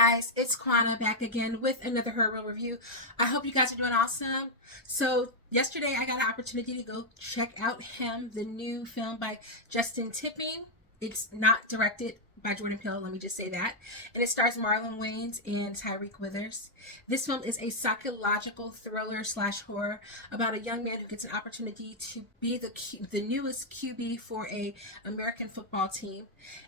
guys, it's Kwana back again with another horror review. I hope you guys are doing awesome. So yesterday I got an opportunity to go check out the new film by Justin Tipping. It's not directed by Jordan Peele, let me just say that. And it stars Marlon Wayans and Tyreek Withers. This film is a psychological thriller slash horror about a young man who gets an opportunity to be the newest QB for a American football team.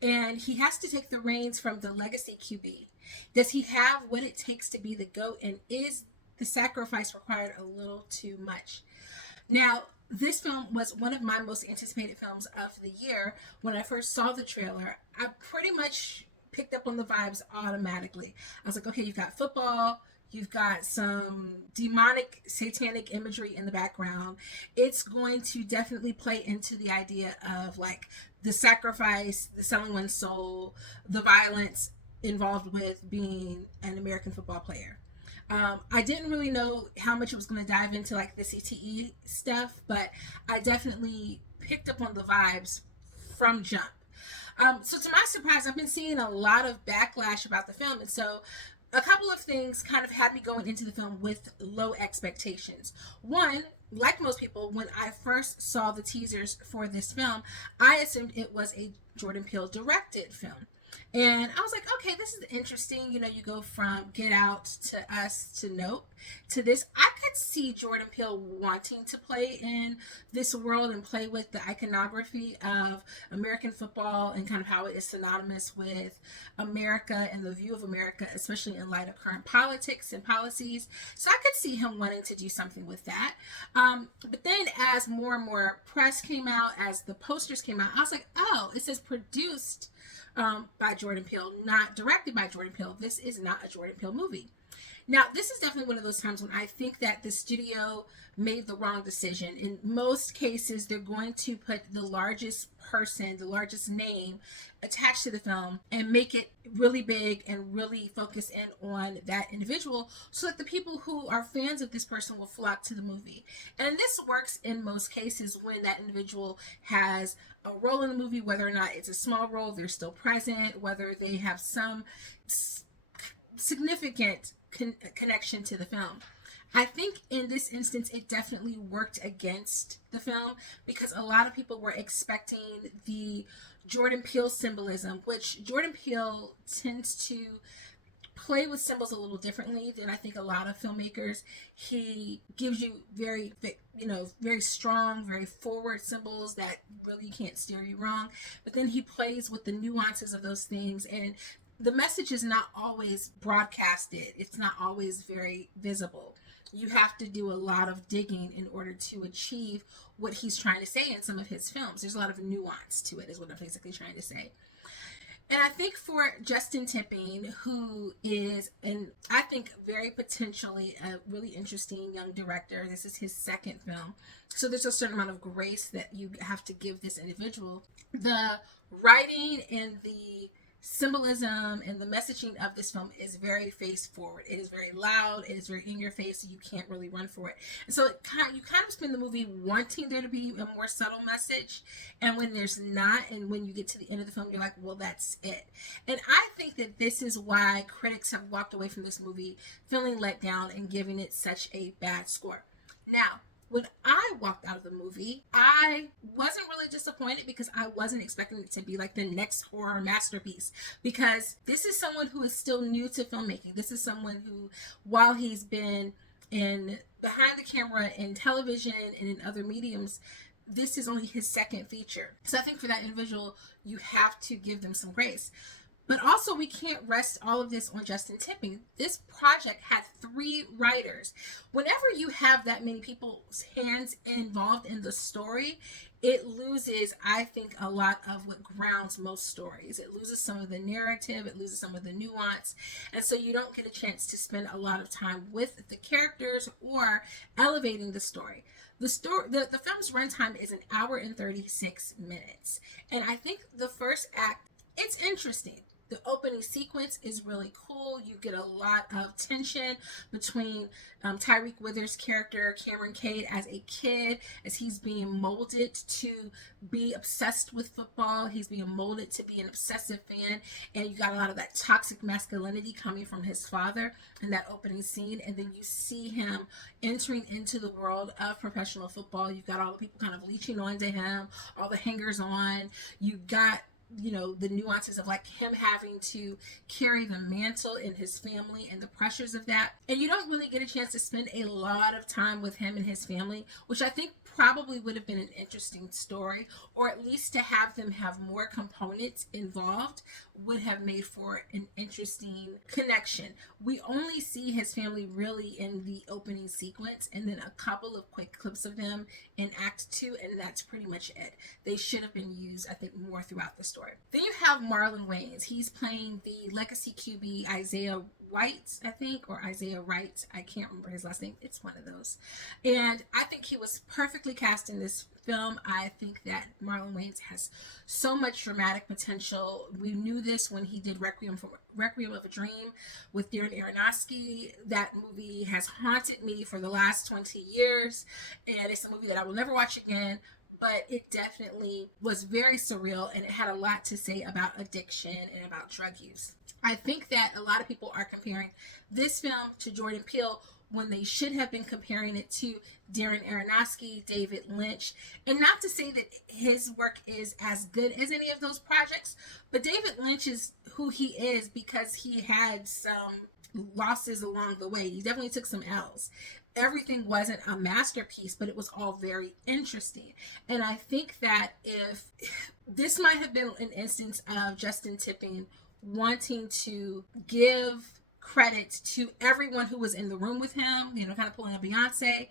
And he has to take the reins from the legacy QB. Does he have what it takes to be the GOAT, and is the sacrifice required a little too much? Now, this film was one of my most anticipated films of the year. When I first saw the trailer, I pretty much picked up on the vibes automatically. I was like, okay, you've got football, you've got some demonic, satanic imagery in the background. It's going to definitely play into the idea of like the sacrifice, the selling one's soul, the violence involved with being an American football player. I didn't really know how much it was going to dive into like the CTE stuff, but I definitely picked up on the vibes from jump. So to my surprise, I've been seeing a lot of backlash about the film, and so a couple of things kind of had me going into the film with low expectations. One, like most people, when I first saw the teasers for this film, I assumed it was a Jordan Peele directed film. And I was like, okay, this is interesting. You know, you go from Get Out to Us to Nope to this. I could see Jordan Peele wanting to play in this world and play with the iconography of American football and kind of how it is synonymous with America and the view of America, especially in light of current politics and policies. So I could see him wanting to do something with that. But then as more and more press came out, as the posters came out, I was like, oh, it says produced by Jordan Peele, not directed by Jordan Peele. This is not a Jordan Peele movie. Now, this is definitely one of those times when I think that the studio made the wrong decision. In most cases, they're going to put the largest person, the largest name attached to the film and make it really big and really focus in on that individual so that the people who are fans of this person will flock to the movie. And this works in most cases when that individual has a role in the movie, whether or not it's a small role, they're still present, whether they have some significant connection to the film. I think in this instance, it definitely worked against the film because a lot of people were expecting the Jordan Peele symbolism, which Jordan Peele tends to play with symbols a little differently than I think a lot of filmmakers. He gives you very strong, very forward symbols that really can't steer you wrong. But then he plays with the nuances of those things, and the message is not always broadcasted. It's not always very visible. You have to do a lot of digging in order to achieve what he's trying to say in some of his films. There's a lot of nuance to it, is what I'm basically trying to say. And I think for Justin Tipping, who is, and I think very potentially a really interesting young director, this is his second film. So there's a certain amount of grace that you have to give this individual. The writing and the symbolism and the messaging of this film is very face forward. It is very loud. It is very in your face. So you can't really run for it. And so you kind of spend the movie wanting there to be a more subtle message. And when there's not, and when you get to the end of the film, you're like, well, that's it. And I think that this is why critics have walked away from this movie feeling let down and giving it such a bad score. Now, when I walked out of the movie, I wasn't really disappointed because I wasn't expecting it to be like the next horror masterpiece, because this is someone who is still new to filmmaking. This is someone who, while he's been in behind the camera in television and in other mediums, this is only his second feature. So I think for that individual, you have to give them some grace. But also, we can't rest all of this on Justin Tipping. This project had 3 writers. Whenever you have that many people's hands involved in the story, it loses, I think, a lot of what grounds most stories. It loses some of the narrative, it loses some of the nuance, and so you don't get a chance to spend a lot of time with the characters or elevating the story. The film's runtime is 1 hour and 36 minutes, and I think the first act, it's interesting. The opening sequence is really cool. You get a lot of tension between Tyreek Withers' character, Cameron Cade, as a kid, as he's being molded to be obsessed with football. He's being molded to be an obsessive fan. And you got a lot of that toxic masculinity coming from his father in that opening scene. And then you see him entering into the world of professional football. You've got all the people kind of leeching onto him, all the hangers on. You got, you know, the nuances of like him having to carry the mantle in his family and the pressures of that. And you don't really get a chance to spend a lot of time with him and his family, which I think probably would have been an interesting story, or at least to have them have more components involved would have made for an interesting connection. We only see his family really in the opening sequence, and then a couple of quick clips of them in Act 2, and that's pretty much it. They should have been used, I think, more throughout the story. Then you have Marlon Wayans. He's playing the legacy QB Isaiah White, I think, or Isaiah Wright. I can't remember his last name. It's one of those. And I think he was perfectly cast in this film. I think that Marlon Wayans has so much dramatic potential. We knew this when he did Requiem of a Dream with Darren Aronofsky. That movie has haunted me for the last 20 years, and it's a movie that I will never watch again. But it definitely was very surreal, and it had a lot to say about addiction and about drug use. I think that a lot of people are comparing this film to Jordan Peele when they should have been comparing it to Darren Aronofsky, David Lynch. And not to say that his work is as good as any of those projects, but David Lynch is who he is because he had some losses along the way. He definitely took some L's. Everything wasn't a masterpiece, but it was all very interesting. And I think that if this might have been an instance of Justin Tipping wanting to give credit to everyone who was in the room with him, you know, kind of pulling a Beyonce,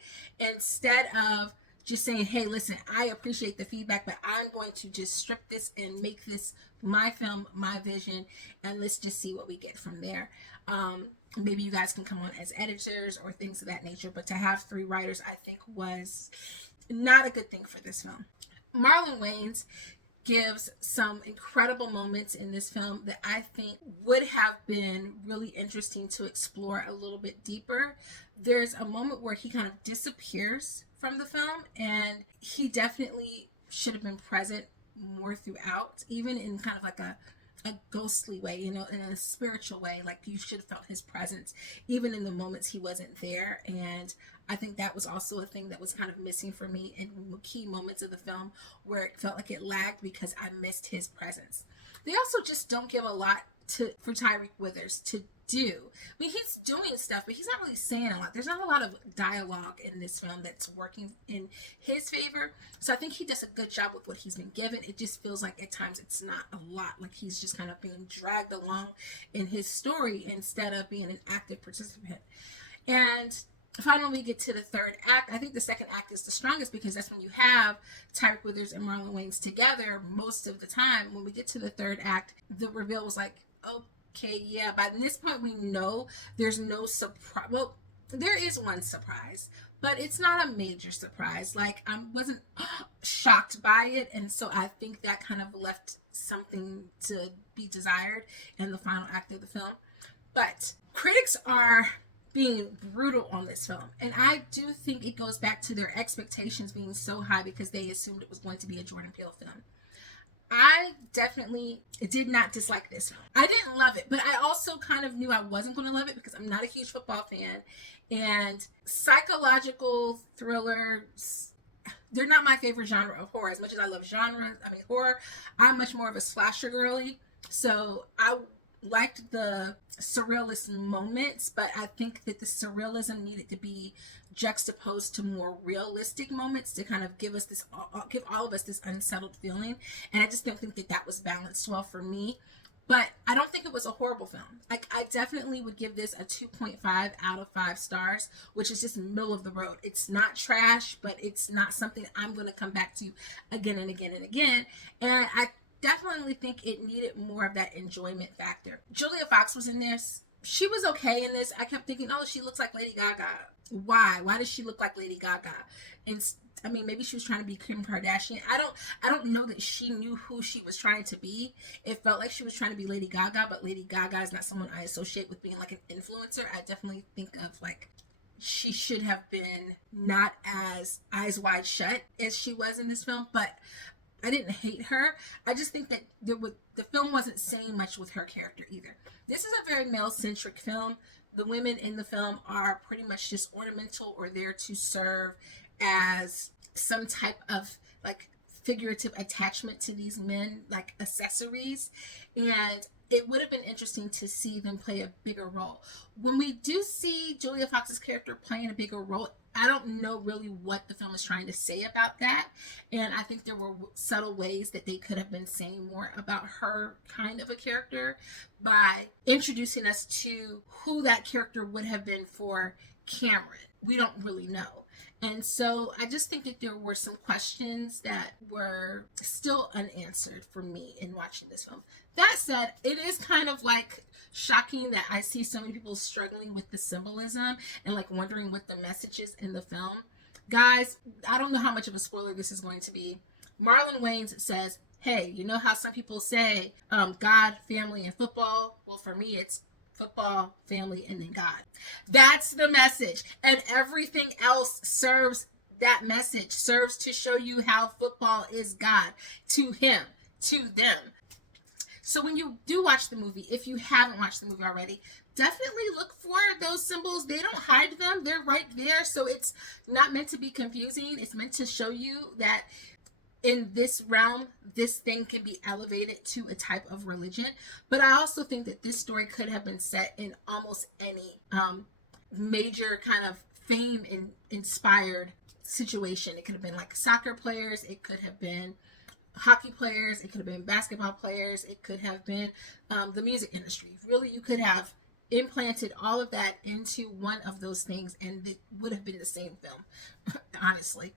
instead of just saying, hey, listen, I appreciate the feedback, but I'm going to just strip this and make this my film, my vision, and let's just see what we get from there. Maybe you guys can come on as editors or things of that nature, but to have 3 writers, I think, was not a good thing for this film. Marlon Wayans gives some incredible moments in this film that I think would have been really interesting to explore a little bit deeper. There's a moment where he kind of disappears from the film, and he definitely should have been present more throughout, even in kind of like a ghostly way, you know, in a spiritual way. Like, you should have felt his presence even in the moments he wasn't there. And I think that was also a thing that was kind of missing for me in key moments of the film, where it felt like it lagged because I missed his presence. They also just don't give a lot for Tyreek Withers to do. I mean, he's doing stuff, but he's not really saying a lot. There's not a lot of dialogue in this film that's working in his favor. So I think he does a good job with what he's been given. It just feels like at times it's not a lot. Like he's just kind of being dragged along in his story instead of being an active participant. And finally, we get to the third act. I think the second act is the strongest because that's when you have Tyreek Withers and Marlon Wayans together most of the time. When we get to the third act, the reveal was like, okay, yeah, by this point we know there's no surprise. Well, there is one surprise, but it's not a major surprise. Like, I wasn't shocked by it, and so I think that kind of left something to be desired in the final act of the film. But critics are being brutal on this film, and I do think it goes back to their expectations being so high because they assumed it was going to be a Jordan Peele film. I definitely did not dislike this film. I didn't love it, but I also kind of knew I wasn't going to love it because I'm not a huge football fan, and psychological thrillers, they're not my favorite genre of horror. As much as I love horror, I'm much more of a slasher girly, so I liked the surrealist moments, but I think that the surrealism needed to be juxtaposed to more realistic moments to kind of give all of us this unsettled feeling. And I just don't think that was balanced well for me. But I don't think it was a horrible film. Like, I definitely would give this a 2.5 out of 5 stars, which is just middle of the road. It's not trash, but it's not something I'm going to come back to again and again and again. And I definitely think it needed more of that enjoyment factor. Julia Fox was in this. She was okay in this. I kept thinking, oh, she looks like Lady Gaga. Why? Why does she look like Lady Gaga? And I mean, maybe she was trying to be Kim Kardashian. I don't know that she knew who she was trying to be. It felt like she was trying to be Lady Gaga, but Lady Gaga is not someone I associate with being like an influencer. I definitely think of like she should have been not as eyes wide shut as she was in this film, but I didn't hate her. I just think that the film wasn't saying much with her character either. This is a very male-centric film. The women in the film are pretty much just ornamental or there to serve as some type of like figurative attachment to these men, like accessories. And it would have been interesting to see them play a bigger role. When we do see Julia Fox's character playing a bigger role, I don't know really what the film is trying to say about that. And I think there were subtle ways that they could have been saying more about her kind of a character by introducing us to who that character would have been for Cameron. We don't really know. And so I just think that there were some questions that were still unanswered for me in watching this film. That said, it is kind of like shocking that I see so many people struggling with the symbolism and like wondering what the message is in the film. Guys, I don't know how much of a spoiler this is going to be. Marlon Wayans says, hey, you know how some people say God, family, and football? Well, for me, it's football, family, and then God. That's the message. And everything else serves that message, serves to show you how football is God to him, to them. So when you do watch the movie, if you haven't watched the movie already, definitely look for those symbols. They don't hide them. They're right there. So it's not meant to be confusing. It's meant to show you that in this realm, this thing can be elevated to a type of religion. But I also think that this story could have been set in almost any major kind of fame inspired situation. It could have been like soccer players. It could have been hockey players. It could have been basketball players. It could have been the music industry. Really, you could have implanted all of that into one of those things and it would have been the same film, honestly.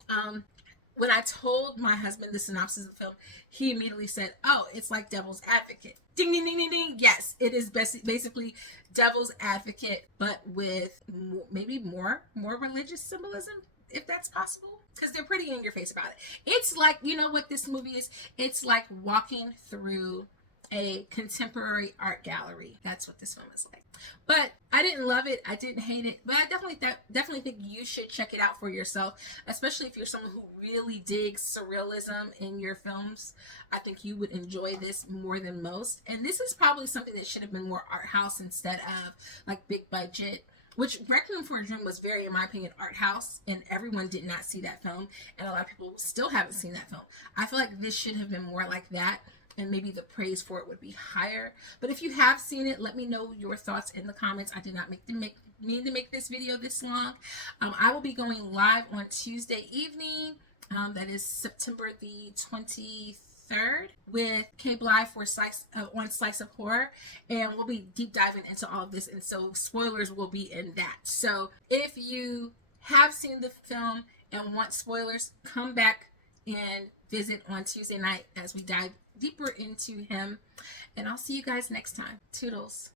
When I told my husband the synopsis of the film, he immediately said, oh, it's like Devil's Advocate. Ding, ding, ding, ding, ding. Yes, it is basically Devil's Advocate, but with maybe more religious symbolism, if that's possible, because they're pretty in your face about it. It's like, you know what this movie is? It's like walking through a contemporary art gallery. That's what this film is like. But I didn't love it. I didn't hate it. But I definitely think you should check it out for yourself, especially if you're someone who really digs surrealism in your films. I think you would enjoy this more than most. And this is probably something that should have been more art house instead of like big budget, which Requiem for a Dream was very, in my opinion, art house, and everyone did not see that film, and a lot of people still haven't seen that film. I feel like this should have been more like that, and maybe the praise for it would be higher. But if you have seen it, let me know your thoughts in the comments. I did not mean to make this video this long. I will be going live on Tuesday evening. That is September the 23rd with Kay Bly for on Slice of Horror, and we'll be deep diving into all of this, and so spoilers will be in that. So if you have seen the film and want spoilers, come back and visit on Tuesday night as we dive deeper into him, and I'll see you guys next time. Toodles.